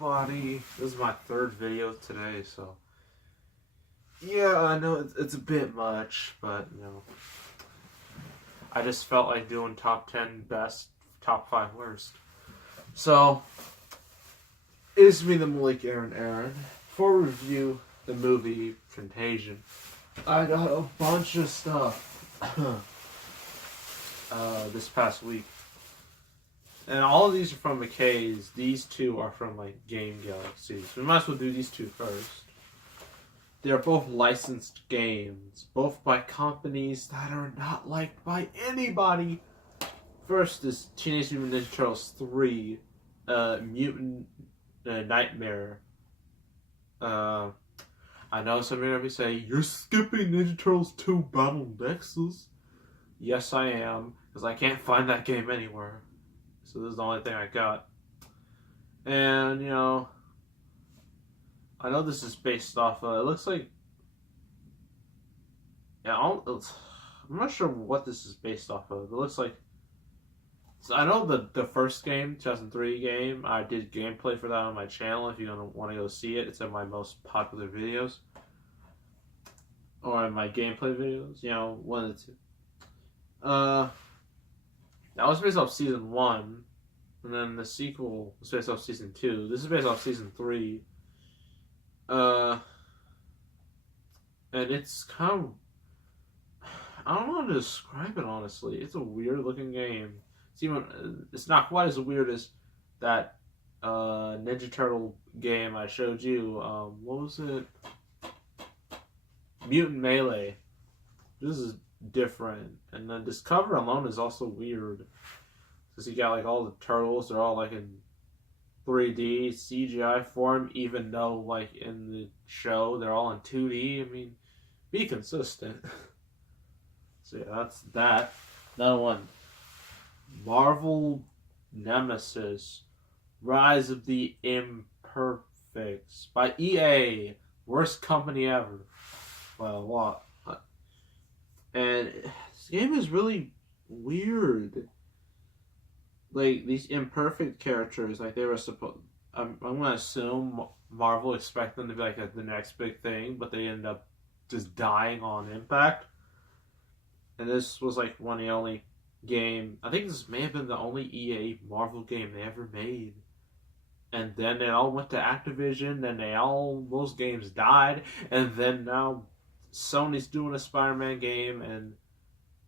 everybody. This is my third video today, so yeah, I know it's a bit much, but I just felt like doing top 10 best, top 5 worst. So it's me, the Malik Aaron. For review the movie Contagion, I got a bunch of stuff this past week. And all of these are from McKay's. These two are from like Game Galaxy. So we might as well do these two first. They're both licensed games, both by companies that are not liked by anybody. First is Teenage Mutant Ninja Turtles 3, Mutant Nightmare. I know some of you may say, you're skipping Ninja Turtles 2 Battle Nexus. Yes, I am, because I can't find that game anywhere. So this is the only thing I got. And, I know this is based off of, it looks like, I'm not sure what this is based off of. It looks like, so I know the first game, 2003 game, I did gameplay for that on my channel. If you're going to want to go see it, it's in my most popular videos. Or in my gameplay videos, one of the two. That was based off Season 1, and then the sequel was based off Season 2. This is based off Season 3. And it's kind of, I don't know how to describe it, honestly. It's a weird looking game. It's not quite as weird as that Ninja Turtle game I showed you. What was it? Mutant Melee. This is different. And then this cover alone is also weird. Because you got like all the turtles, they're all like in 3D CGI form, even though like in the show they're all in 2D. I mean, be consistent. So yeah, that's that. Another one. Marvel Nemesis. Rise of the Imperfects by EA. Worst company ever. By a lot. And this game is really weird. Like, these imperfect characters, like, they were supposed... I'm going to assume Marvel expect them to be, like, the next big thing, but they end up just dying on impact. And this was, like, one of the only game... I think this may have been the only EA Marvel game they ever made. And then they all went to Activision, then those games died, and then now Sony's doing a Spider-Man game, and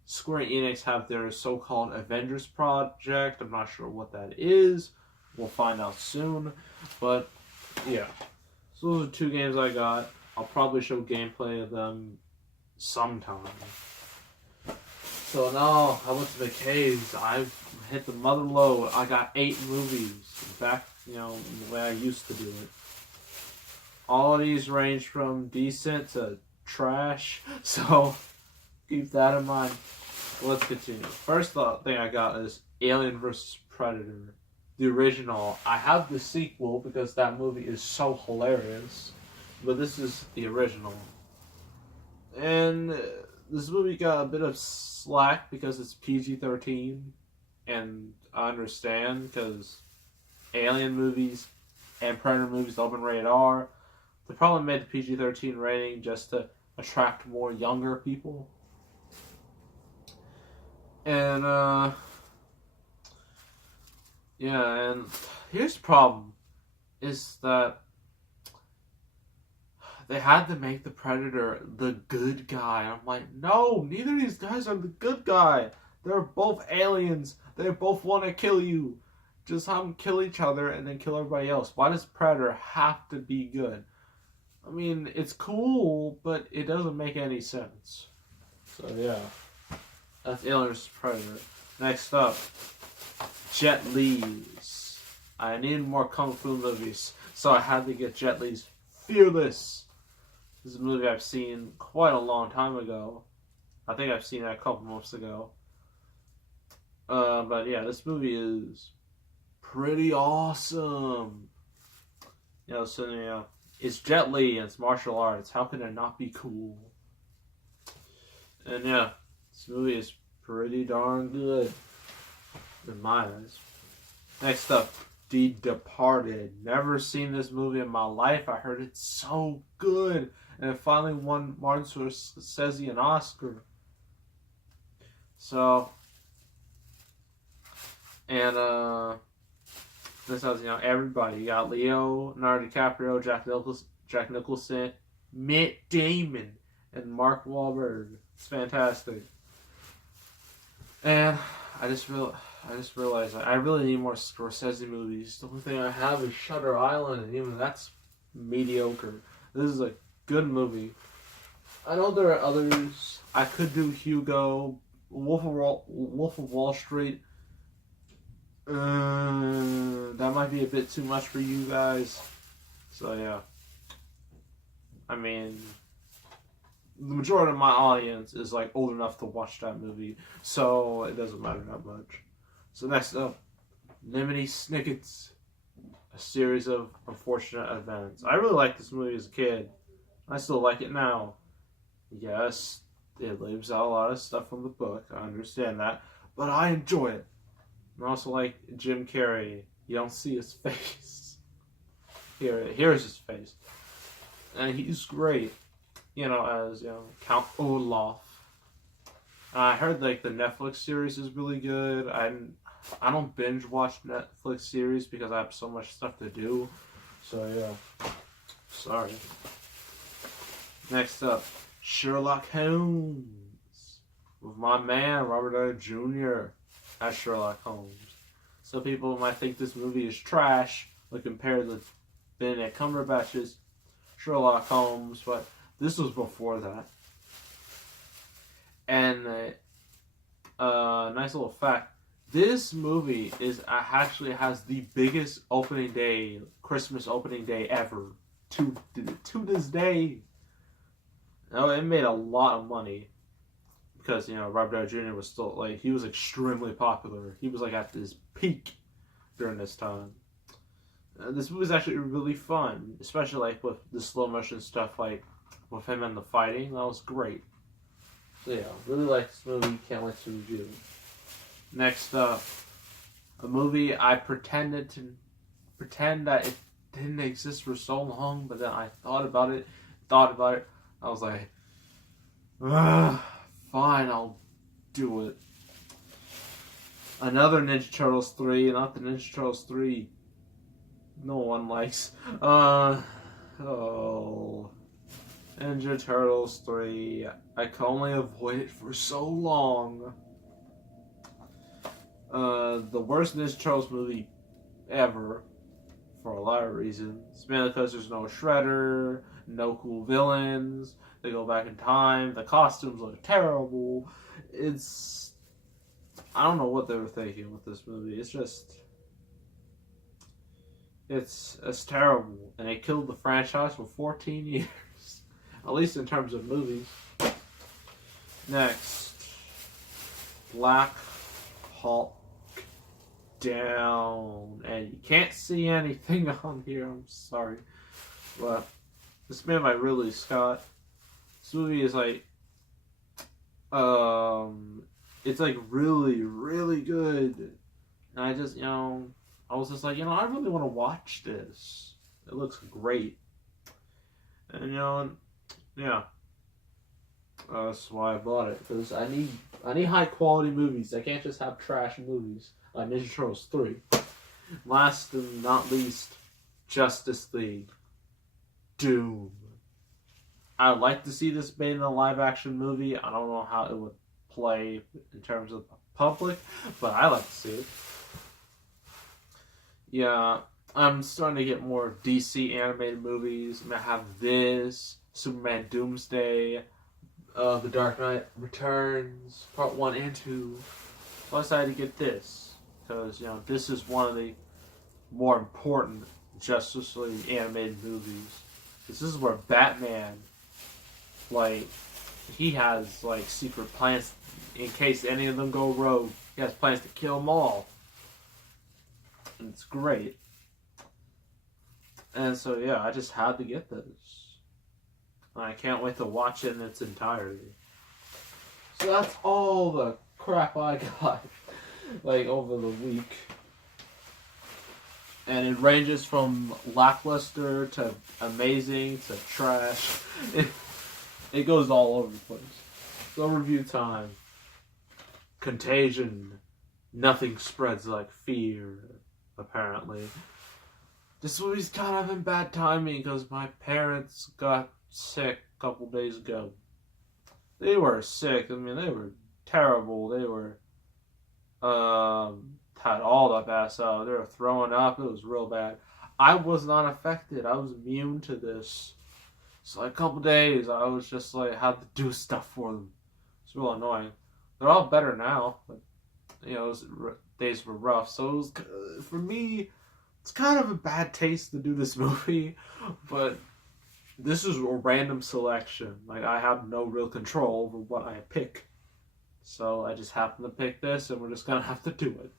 Square Enix have their so-called Avengers project. I'm not sure what that is. We'll find out soon. But, yeah. So those are two games I got. I'll probably show gameplay of them sometime. So now, I went to McKay's. I've hit the mother load. I got 8 movies. Back, the way I used to do it. All of these range from decent to trash. So, keep that in mind. Let's continue. First thing I got is Alien vs. Predator. The original. I have the sequel because that movie is so hilarious. But this is the original. And this movie got a bit of slack because it's PG-13. And I understand because Alien movies and Predator movies all been rated R. They probably made the PG-13 rating just to attract more younger people. And, yeah, and here's the problem, is that they had to make the Predator the good guy. I'm like, no, neither of these guys are the good guy. They're both aliens. They both want to kill you. Just have them kill each other and then kill everybody else. Why does Predator have to be good? I mean, it's cool, but it doesn't make any sense. So, yeah. That's Alien vs. Predator. Next up, Jet Li's. I needed more Kung Fu movies, so I had to get Jet Li's Fearless. This is a movie I've seen quite a long time ago. I think I've seen it a couple months ago. But yeah, this movie is pretty awesome. It's Jet Li and it's martial arts. How can it not be cool? And yeah, this movie is pretty darn good in my eyes. Next up, The Departed. Never seen this movie in my life. I heard it's so good. And it finally won Martin Scorsese an Oscar. So, and this has, everybody. You got Leonardo DiCaprio, Jack Nicholson, Matt Damon, and Mark Wahlberg. It's fantastic. And I just realized I really need more Scorsese movies. The only thing I have is Shutter Island, and even that's mediocre. This is a good movie. I know there are others. I could do Hugo, Wolf of Wall Street. That might be a bit too much for you guys. So yeah. I mean, the majority of my audience is like old enough to watch that movie, so it doesn't matter that much. So next up, Lemony Snicket's A Series of Unfortunate Events. I really liked this movie as a kid. I still like it now. Yes, it leaves out a lot of stuff from the book. I understand that, but I enjoy it. I also like Jim Carrey. You don't see his face. Here's his face, and he's great. As Count Olaf. I heard the Netflix series is really good. I don't binge watch Netflix series because I have so much stuff to do. So yeah, sorry. Next up, Sherlock Holmes with my man Robert Downey Jr. as Sherlock Holmes. Some people might think this movie is trash, like compared to Benedict Cumberbatch's Sherlock Holmes, but this was before that. And nice little fact: this movie actually has the biggest opening day, Christmas opening day ever to this day. It made a lot of money because Robert Downey Jr. was still he was extremely popular. He was at his peak during this time. This movie is actually really fun, especially with the slow motion stuff, with him and the fighting. That was great. So yeah, really like this movie. Can't wait to review it. Next up, a movie I pretend that it didn't exist for so long, but then I thought about it. I was like, fine, I'll do it. Another Ninja Turtles 3, not the Ninja Turtles 3 no one likes. Ninja Turtles 3. I can only avoid it for so long. The worst Ninja Turtles movie ever, for a lot of reasons. Mainly because there's no Shredder, no cool villains, they go back in time, the costumes look terrible. I don't know what they were thinking with this movie. It's terrible, and it killed the franchise for 14 years. At least in terms of movies. Next, Black Hawk Down. And you can't see anything on here, I'm sorry. But this made by Ridley Scott. This movie is it's really, really good. And I just, I was just I really want to watch this. It looks great. And, yeah. That's why I bought it. Because I need high quality movies. I can't just have trash movies. Like Ninja Turtles 3. Last and not least, Justice League. Doom. I'd like to see this made in a live action movie. I don't know how it would play in terms of the public, but I like to see it. Yeah, I'm starting to get more DC animated movies. I'm gonna have this, Superman Doomsday, The Dark Knight Returns, Part 1 and 2. So I decided to get this, because, this is one of the more important Justice League animated movies. This is where Batman, he has, secret plans in case any of them go rogue. He has plans to kill them all. And it's great. And so, yeah, I just had to get this. And I can't wait to watch it in its entirety. So that's all the crap I got, over the week. and it ranges from lackluster to amazing to trash. It goes all over the place. So review time. Contagion. Nothing spreads like fear, apparently. This movie's kind of in bad timing because my parents got sick a couple days ago. They were sick. I mean, they were terrible. They were, had all the bad stuff. They were throwing up. It was real bad. I was not affected. I was immune to this. So like a couple days, I was just like, had to do stuff for them. It's real annoying. They're all better now, but days were rough. So it was, for me, it's kind of a bad taste to do this movie, but this is a random selection. Like, I have no real control over what I pick. So I just happened to pick this, and we're just gonna have to do it.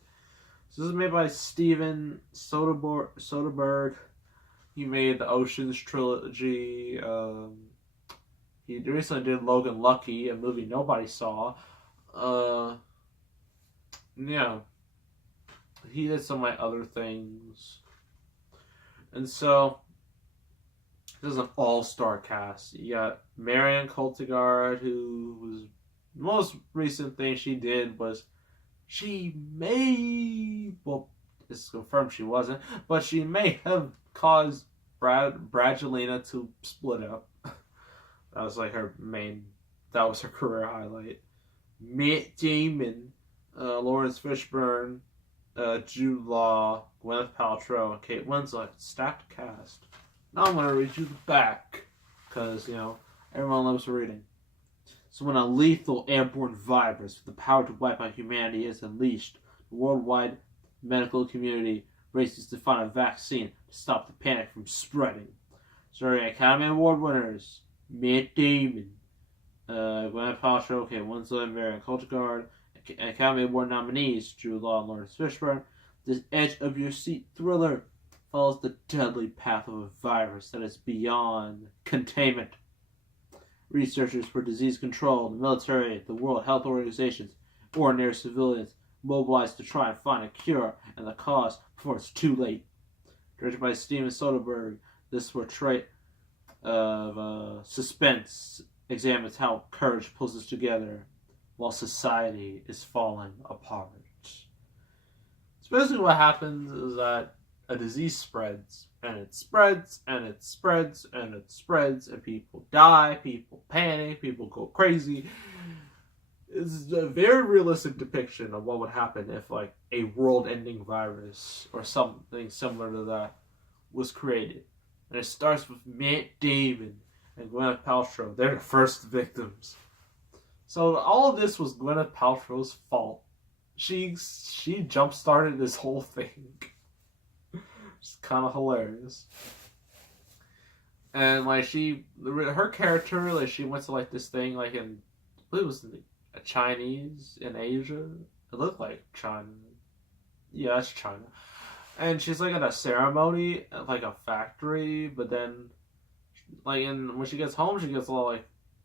So this is made by Steven Soderbergh. He made the Oceans trilogy. He recently did Logan Lucky, a movie nobody saw. Yeah. He did some of my other things. And so, this is an all-star cast. You got Marion Cotillard, who was the most recent thing she did was it's confirmed she wasn't, but she may have caused Brangelina to split up. That was like that was her career highlight. Matt Damon, Lawrence Fishburne, Jude Law, Gwyneth Paltrow, and Kate Winslet. Stacked cast. Now I'm going to read you the back, because, everyone loves reading. So when a lethal airborne virus with the power to wipe out humanity is unleashed, the worldwide medical community races to find a vaccine to stop the panic from spreading. Starring Academy Award winners Matt Damon, Gwyneth Paltrow, Kate Winslet, Marion Cotillard, Academy Award nominees Jude Law and Lawrence Fishburne. This edge-of-your-seat thriller follows the deadly path of a virus that is beyond containment. Researchers for disease control, the military, the World Health Organization, ordinary civilians mobilize to try and find a cure and the cause before it's too late. Directed by Steven Soderbergh, this portrait of suspense examines how courage pulls us together while society is falling apart. So basically what happens is that a disease spreads, and it spreads, and it spreads, and it spreads, and people die, people panic, people go crazy. It's a very realistic depiction of what would happen if, like, a world-ending virus or something similar to that was created. And it starts with Matt Damon and Gwyneth Paltrow. They're the first victims. So all of this was Gwyneth Paltrow's fault. She jump-started this whole thing. It's kind of hilarious. And, like, her character, like, she went to, like, this thing, like, I believe it was a Chinese in Asia. It looked like China. Yeah, that's China. And she's, like, at a ceremony at, like, a factory, but then, like, when she gets home, she gets a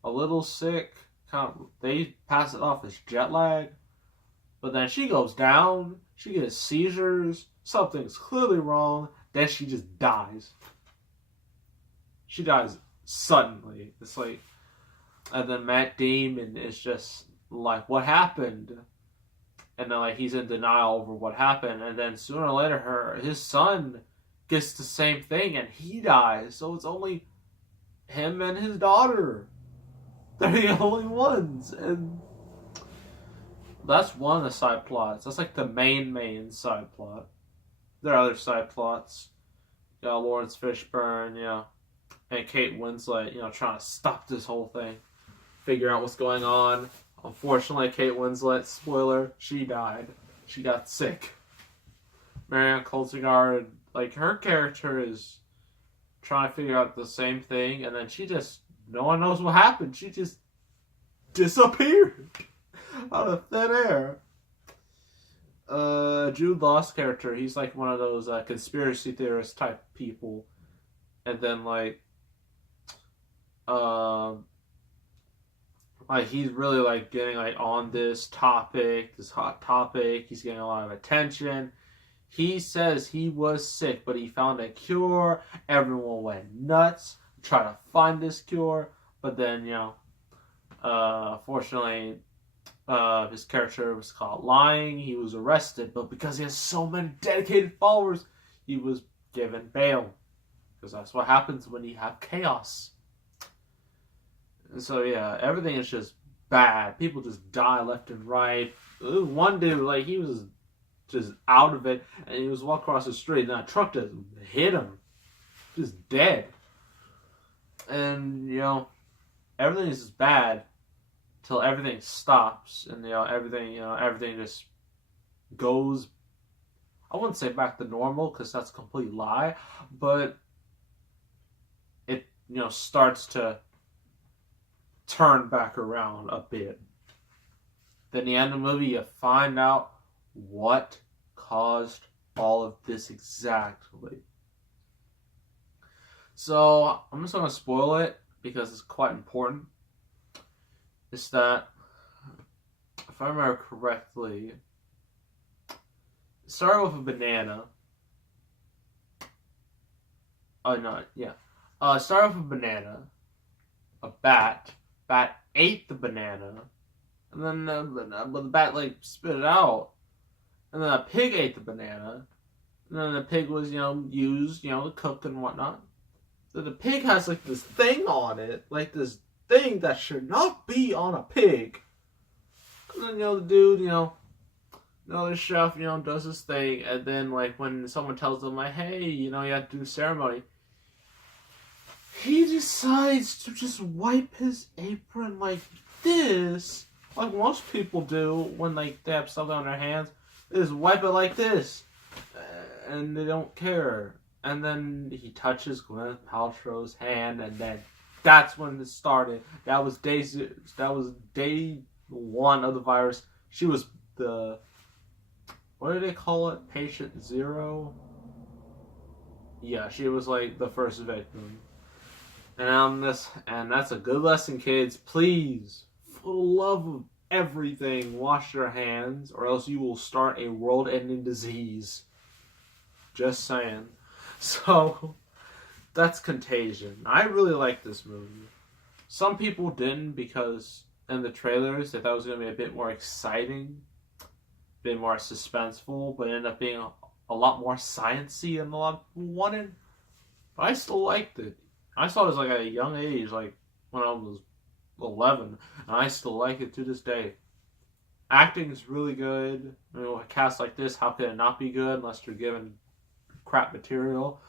little sick. They pass it off as jet lag. But then she goes down, she gets seizures, something's clearly wrong, then she just dies. She dies suddenly. It's like, and then Matt Damon is just like, what happened? And then, like, he's in denial over what happened, and then sooner or later his son gets the same thing and he dies. So it's only him and his daughter. They're the only ones. And that's one of the side plots. That's like the main side plot. There are other side plots. You got Lawrence Fishburne, and Kate Winslet, trying to stop this whole thing. Figure out what's going on. Unfortunately, Kate Winslet, spoiler, she died. She got sick. Marion Cotillard, like, her character is trying to figure out the same thing, and then no one knows what happened. She just disappeared out of thin air. Jude Law's character, he's like one of those conspiracy theorist type people, and then like he's really like getting like on this hot topic. He's getting a lot of attention. He says he was sick, but he found a cure. Everyone went nuts to try to find this cure. But then, fortunately, his character was caught lying. He was arrested, but because he has so many dedicated followers, he was given bail. Because that's what happens when you have chaos. And so, yeah, everything is just bad. People just die left and right. One dude, like, he was just out of it, and he was walking across the street, and a truck just hit him. Just dead. And, everything is just bad till everything stops, and, everything just goes, I wouldn't say back to normal, because that's a complete lie, but it, starts to turn back around a bit. Then the end of the movie, you find out what caused all of this exactly. So, I'm just going to spoil it because it's quite important. It's that, if I remember correctly, it started with a banana. Oh, no, yeah. It started with a banana, a bat. Bat ate the banana, and then the bat, spit it out. And then a pig ate the banana. And then the pig was, used, to cook and whatnot. So the pig has, this thing on it. This thing that should not be on a pig. And then, the dude, the chef, does his thing. And then, when someone tells him, hey, you have to do ceremony, he decides to just wipe his apron like this. Like most people do when, they have something on their hands. They just wipe it like this. And they don't care. And then he touches Gwyneth Paltrow's hand, and then that's when it started. That was day one of the virus. She was what do they call it? Patient zero? Yeah, she was the first victim. And that's a good lesson, kids. Please, for the love of everything, wash your hands, or else you will start a world-ending disease. Just saying. So, that's Contagion. I really like this movie. Some people didn't because in the trailers they thought it was going to be a bit more exciting, a bit more suspenseful, but it ended up being a lot more sciencey than a lot of people wanted. But I still liked it. I saw this at a young age, when I was 11, and I still like it to this day. Acting is really good. A cast like this, how could it not be good unless you're given crap material?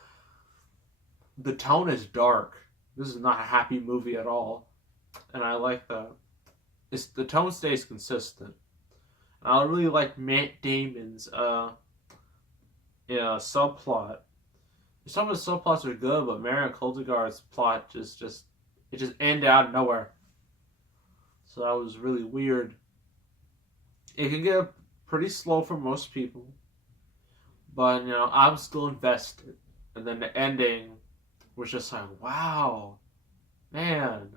The tone is dark. This is not a happy movie at all, and I like that. The tone stays consistent. And I really like Matt Damon's subplot. Some of the subplots are good, but Marion Cotillard's plot just ended out of nowhere. So that was really weird. It can get pretty slow for most people, but I'm still invested. And then the ending was just wow, man,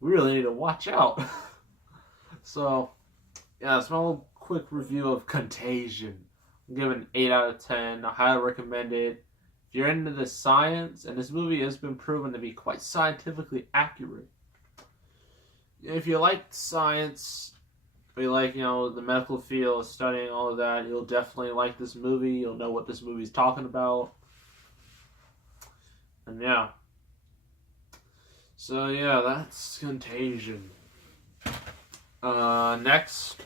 we really need to watch out. So, yeah, that's my little quick review of Contagion. I'm giving it an 8 out of 10. I highly recommend it. If you're into the science, and this movie has been proven to be quite scientifically accurate. If you like science, or you like, the medical field, studying all of that, you'll definitely like this movie. You'll know what this movie's talking about. And yeah. So yeah, that's Contagion. Next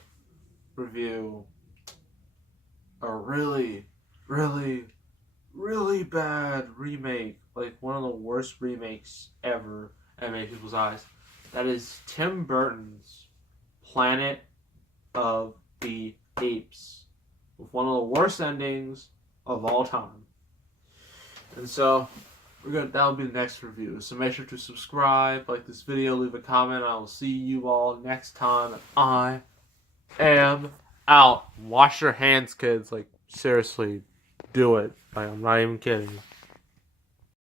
review. A really, really, really bad remake. One of the worst remakes ever in many people's eyes. That is Tim Burton's Planet of the Apes. With one of the worst endings of all time. And so, that'll be the next review. So make sure to subscribe, like this video, leave a comment. I will see you all next time. I am out. Wash your hands, kids. Seriously, do it. I'm not even kidding.